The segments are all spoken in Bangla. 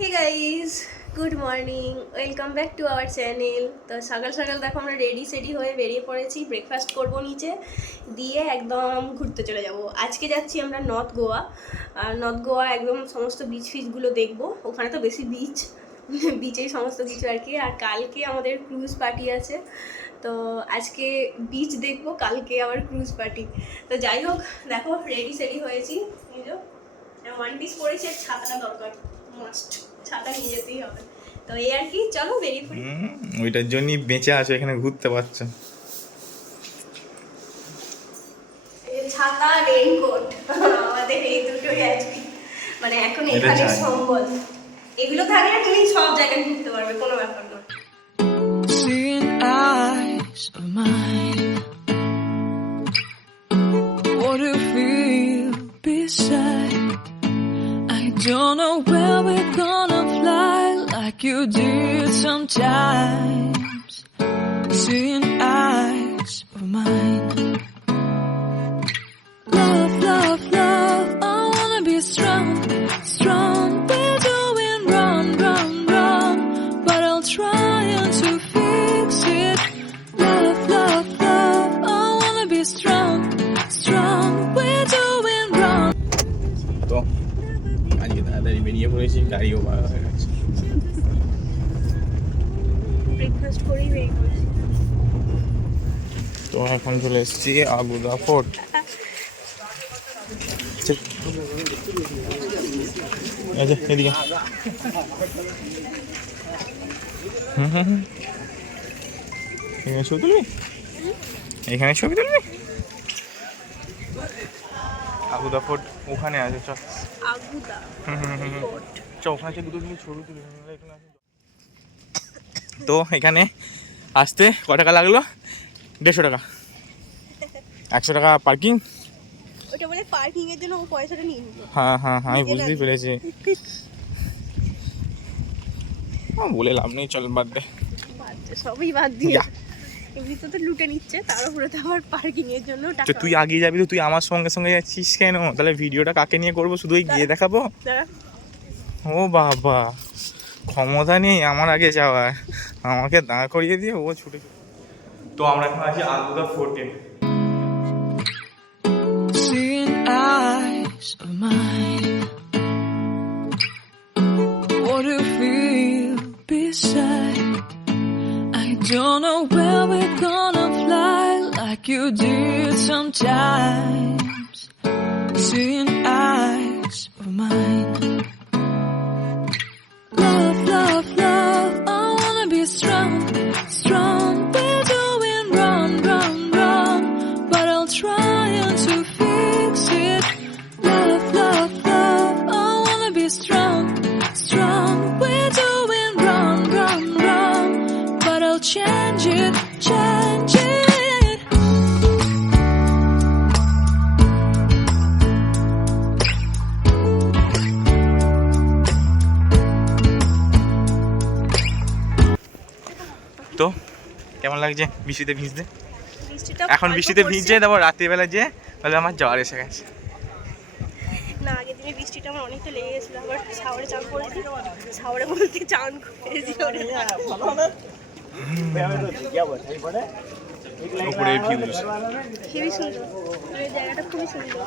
Hey guys, good morning, welcome back to our channel. তো সকাল সকাল দেখো আমরা রেডি সেডি হয়ে বেরিয়ে পড়েছি, ব্রেকফাস্ট করবো নিচে, দিয়ে একদম ঘুরতে চলে যাব। আজকে যাচ্ছি আমরা নর্থ গোয়া। আর নর্থ গোয়া একদম সমস্ত বিচ ফিচগুলো দেখবো, ওখানে তো বেশি বিচেই সমস্ত কিছু আর কি। আর কালকে আমাদের ক্রুজ পার্টি আছে, তো আজকে বিচ দেখবো, কালকে আবার ক্রুজ পার্টি। তো যাই হোক, দেখো রেডি সেডি হয়েছি, ওয়ান পিস পরেছি, ছাতাটা দরকার, মাস্ট, ছাতা নিয়ে যেতেই হবে। তো এই আর কি, চলো বেরিয়ে পড়ি। ওইটার জন্যই বেঁচে আছো, এখানে ঘুরতে পারছো। ছাতা, রেইনকোট, আমাদের এই দুটোই আজকে মানে এখন এখানে সম্বল। এগুলো থাকলে তুমি সব জায়গায় ঘুরতে পারবে, কোনো ব্যাপার না। Seeing eyes of mine, what do you feel beside? I don't know where we're gonna fly like you did sometimes. Seeing eyes of mine, love, love, love, I wanna be strong, strong. We're doing wrong, wrong, wrong, but I'll try to fix it. Love, love, love, I wanna be strong, strong. We're doing wrong. তো আজকে তাড়াতাড়ি বেরিয়ে পড়েছি, গাড়িও ভাড়া হয়ে গেছে। ব্রেকফাস্ট করেই বেরিয়ে পড়েছি। তো এখন চলে এসেছি আগুদা ফোর্ট। এদিকে এখানে ছবি তুলবি, এখানে ছবি তুলবি। আগুদা ফোর্ট ওখানে আছে, চল আগুদা ফোর্ট, চল ওখানে দুটো দিন ছবি তুলি। তো এখানে আসতে ক টাকা লাগলো? 150 টাকা, 100 টাকা পার্কিং। ওটা বলে পার্কিং এর জন্য ও পয়সাটা নিয়ে নিল। হ্যাঁ হ্যাঁ হ্যাঁ, আমি বুঝতেই পেরেছি। বলে লাভ নেই, চল বাদ দে, সবই বাদ দিয়ে এমনিতে তো লুটে নিচ্ছে, তার উপরে তো আবার পার্কিং এর জন্য টাকা। তুই আগিয়ে যাবি তো, তুই আমার সঙ্গে সঙ্গে যাচ্ছিস কেন? তাহলে ভিডিওটা কাকে নিয়ে করবো? শুধু গিয়ে দেখাবো? ও বাবা, ক্ষমতা নেই আমার আগে যাওয়ার, আমাকে দাঁড় করিয়ে দিয়ে ও ছুটে। তো আমরা এখন আছি আগুদা ফোর্টে। Seeing eyes of mine, what do you feel beside? I don't know where we're gonna fly like you did sometimes. Seeing eyes of mine, love, love, love, I wanna be strong, strong. We're doing wrong, wrong, wrong, but I'll try to fix it. Love, love, love, I wanna be strong, strong. We're doing wrong, wrong, wrong, but I'll change it, change it. তো কেমন লাগছে বৃষ্টিতে ভিজতে? বৃষ্টিটা এখন বৃষ্টিতে ভিজে দেবো, রাত্রিবেলা যে তাহলে আমার জ্বর এসে গেছে। না, আগের দিনে বৃষ্টিটা আমার অনেকটা লেগে গেছিলো, আবার শাওয়ারে চান করেছি, শাওয়ারে বলতে চান করেছি। উপরে ভিউজ খুবই সুন্দর, এই জায়গাটা খুবই সুন্দর।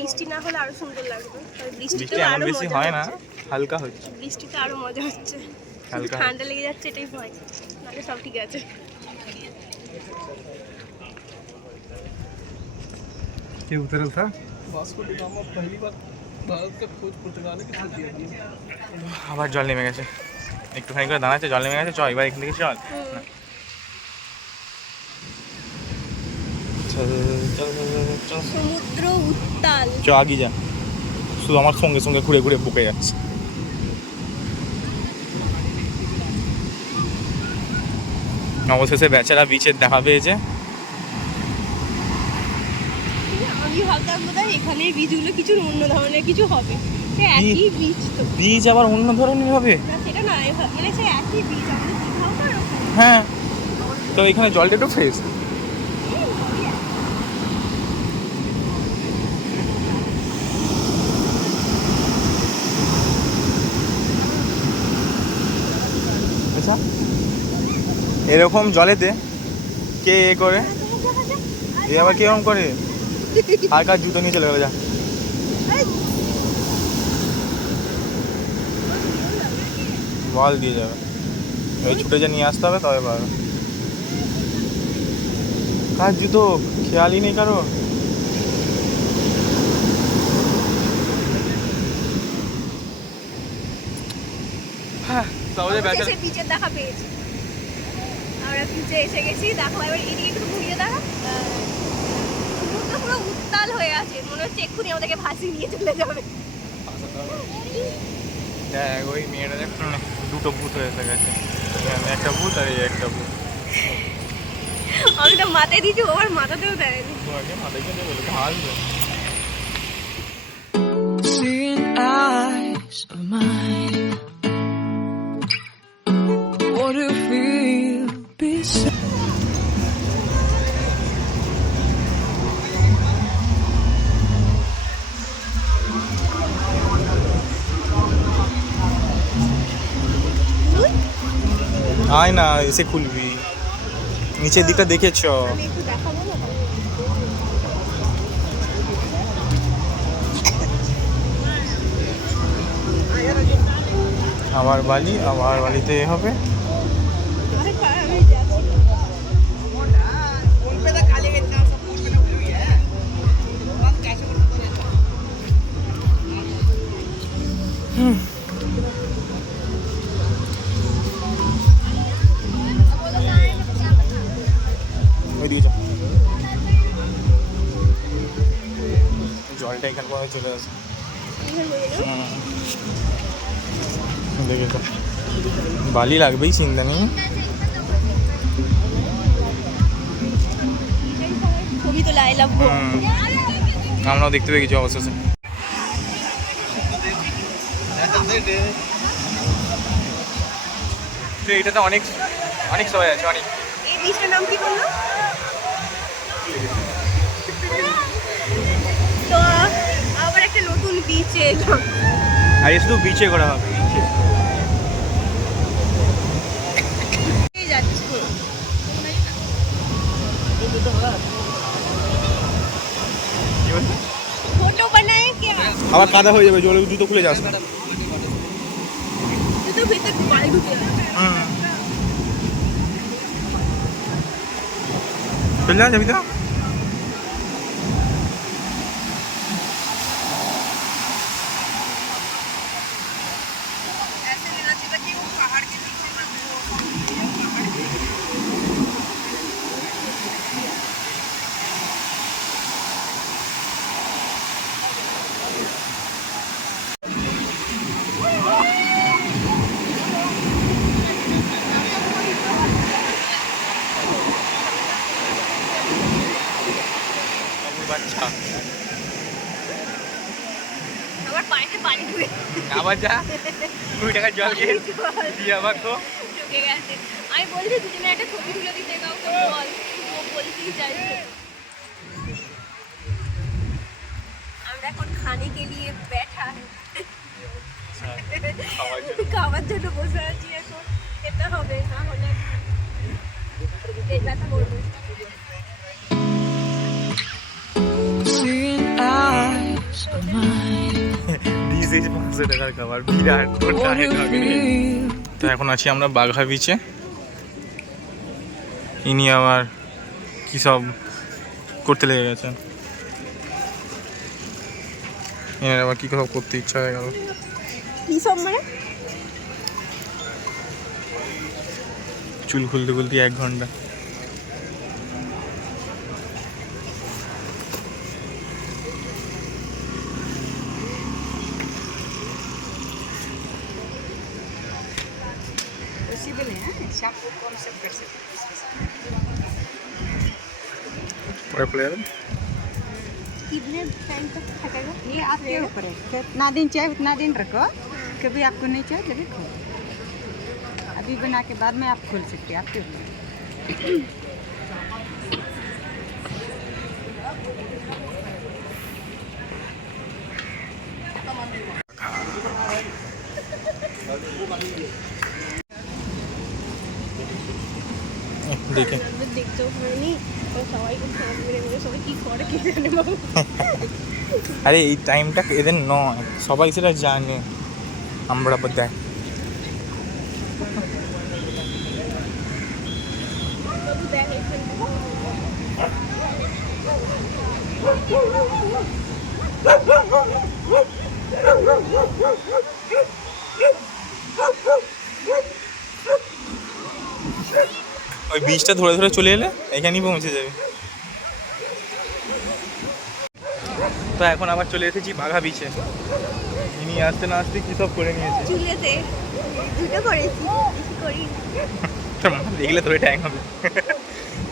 বৃষ্টি না হলে আরো সুন্দর লাগবে, বৃষ্টি বৃষ্টিতে এমন আরো বেশি মজা হয় না, হচ্ছে। হালকা হচ্ছে। বৃষ্টিতে আরো মজা হচ্ছে, হালকা ঠান্ডা লেগে যাচ্ছে, এটাই ভয়, নাহলে সব ঠিক আছে। ये उतरल था वास्को डी गामा पहली बार भारत का खोज पुर्तगाली किसने किया था? আবার জল নেমে গেছে, একটুখানি করে দাঁড়াচ্ছে, জল নেমে গেছে। চল এবার এখান থেকে চল, চল চল চল, সমুদ্র উত্তাল। চ আগিয়ে যা, শুধু আমার সঙ্গে সঙ্গে ঘুরে ঘুরে বুকে যাচ্ছে। অবশেষে বেচারা বিচের দেখা পেয়েছে। আমি ভাবতাম বোধহয় এখানের বীজগুলো কিছু অন্য ধরনের কিছু হবে, সে একই বীজ। তো বীজ আবার অন্য ধরনের হবে? না, সেটা না, মানে সে একই বীজ, আমাদের দীঘাও তো এরকম। হ্যাঁ, তো এখানে জলটা একটু ফ্রেশ। আচ্ছা এরকম জলেতে কে এ করে এ আবার কিরকম করে আর কার জুতো নিয়ে চলে গেল যা বল দিয়ে যাবে ওই ছুটে যে নিয়ে আসতে হবে তবে পাবে কার জুতো খেয়ালই নেই কারো অবশেষে বিচের দেখা পেয়েছি আমরা বিচে এসে গেছি দেখো এবার এদিকে একটু ঘুরিয়ে দেখা সমুদ্র পুরো উত্তাল হয়ে আছে মনে হচ্ছে এক্ষুনি আমাদেরকে ভাসিয়ে নিয়ে চলে যাবে দেখ ওই মেয়েটা দেখ দুটো ভূত হয়ে এসে গেছে একটা ভূত আর এই একটা ভূত আমি তো মাথায় দিয়েছি ওর মাথাতেও দেয়নি মাথায় গিয়ে বলে হাসবে Seeing eyes of mine. What do you feel beside? আয় না এসে খুলবি নিচের দিকটা দেখেছ আমি একটু দেখাবো না আবার বালিতে এ হবে ওইদিকে যা জলটা এখান পরে চলে আসে দেখে তো বালি লাগবেই চিন্তা নেই ছবি তো লাইলাম আমরাও দেখতে পেয়ে গেছি অবশেষে তো এটাতে অনেক অনেক সবাই আছে অনেক এই বীজটার নাম কি বললো তো আবার একটা নতুন বীচ এলাম আর শুধু বিচে করা হবে বিচে যাচ্ছি फोटो बनाए क्या আবার কাদা হয়ে যাবে জলে জুতো খুলে যাস না तो भीतर पानी ढुके চল যা যাবি তো ऐसे लेना चाहिए कि वो पहाड़ के नीचे ना বাচ্চা আবার পানিতে পানি ঢুকে আবার যা 2 টাকা জল খেয়ে দিয়ে আবার তো ঢুকে গেছে আমি বলছি দুজনে একটা ছবি তুলে দিতে গাও তো বল ও বলতেই চাইছে আমরা এখন খানে কে লিয়ে बैठा है খাওয়ার জন্য বসে আছি এখন খেতে হবে না হলে পেট ব্যথা করবে Seeing eyes of mine. This is 500 টাকার খাবার বিরাট What do you feel? তো এখন আছি আমরা বাঘা বিচে ইনি আবার কি সব করতে লেগে গেছেন এনার আবার কি সব করতে ইচ্ছা হয়ে গেল কি সব মানে চুল খুলতে খুলতে 1 ঘন্টা पॉसिबल है आपको कौन सा कर सकते পরে খুলে যাবে कितने टाइम तक थकेगा ये आपके ऊपर है कितना दिन चाहे उतना दिन रखो कभी आपको नहीं चाहिए तभी खो अभी बना के बाद में आप खोल सकते हैं आपके ऊपर দেখে আমাদের দেখতেও হয়নি, তো সবাইকে ফোন মেরে মেরে সবাই কি করে কি জানে বাবু। আরে এই টাইমটা এদের নয়, সবাই সেটা জানে, আমরা দেখ বাবু দেখ এখানে ওই বীজটা ধরে ধরে চলে এলে এখানেই পৌঁছে যাবে। তো এখন আবার চলে এসেছি বাঘা বিচে। ইনি আসতে না আসতে কী সব করে নিয়েছে। চুলেতে দুটো করেছি, বেশি করি তোর মা দেখলে তোর ট্যাং হবে।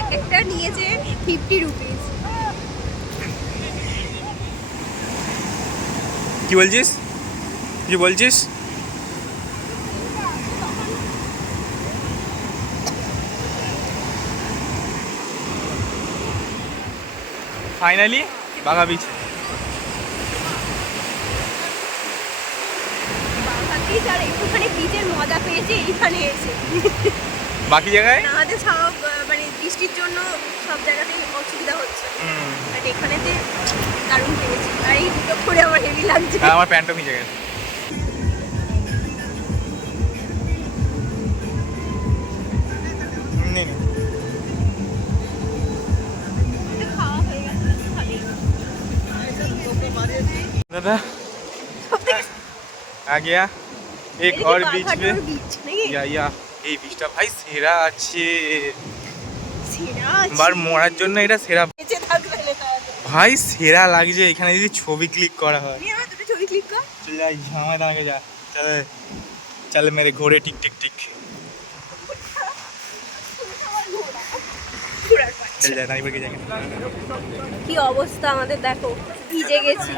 এক একটা নিয়েছে 50 রুপিস। কি বলছিস, কি বলছিস? ফাইনালি বাঘা বিচ। বাঘাতেই আর একটুখানি বীজের মজা পেয়েছে এইখানে এসে। বাকি জায়গায় আমাদের সব মানে বৃষ্টির জন্য সব জায়গাতেই অসুবিধা হচ্ছে, বাট এখানেতে দারুণ পেয়েছি। আর এই দুটো করে আমার হেভি লাগছে। আমার প্যান্টও ভিজে গেছে। নে, নে। খাওয়া হয়ে গেছে, খাবি? दादा आ गया एक और बीच में बीच नहीं या এই বীজটা ভাই সেরা আছে, সেরা বার মরার জন্য এটা সেরা বেঁচে থাকবে না তাহলে। ভাই, সেরা লাগছে। এখানে যদি ছবি ক্লিক করা হয়, নিয়ে আমার দুটো ছবি ক্লিক কর। চল যাই ঝামায় দাঁড়াকে যা, চল চল মেরে ঘোড়ে টিক টিক টিক, ঘোড়ার পাশ। চল যা দাঁড়িয়ে যাই। কি অবস্থা আমাদের দেখো, ভিজে গেছি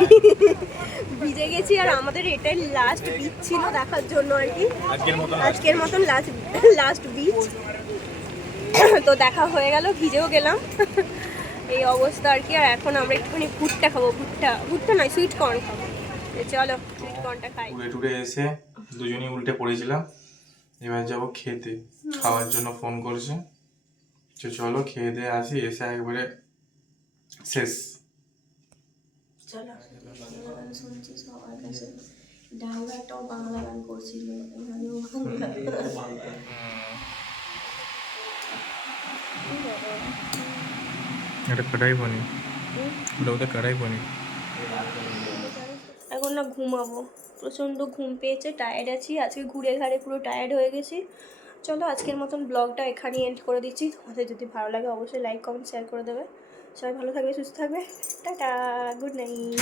ভিজে গেছি। আর আমাদের এটাই লাস্ট বিচ ছিল দেখার জন্য আর কি, আজকের মতন লাস্ট বিচ। তো দেখা হয়ে গেল, ভিজেও গেলাম, এই অবস্থা আর কি। আর এখন আমরা একটুখানি ভুট্টা খাবো, ভুট্টা নয় সুইট কর্ন খাবো। তো চলো সুইট কর্নটা খাই। টুরে টুরে এসে দুজনেই উল্টে পড়েছিলাম, এবার যাবো খেতে। খাওয়ার জন্য ফোন করছে, তো চলো খেয়ে দিয়ে আসি, এসে একবারে শেষ। চলো গান শুনছি সবার কাছে, ড্রাইভারটাও বাংলা গান করছিল, এখানেও বাংলা। এটা কড়াই পনির, ওটা কড়াই পনির। এখন না ঘুমাবো, প্রচণ্ড ঘুম পেয়েছে, টায়ার্ড আছি, আজকে ঘুরে ঘাড়ে পুরো টায়ার্ড হয়ে গেছি। চলো আজকের মতন ব্লগটা এখানেই এন্ড করে দিচ্ছি। তোমাদের যদি ভালো লাগে অবশ্যই লাইক কমেন্ট শেয়ার করে দেবে। সবাই ভালো থাকবে, সুস্থ থাকবে, টাটা, গুড নাইট।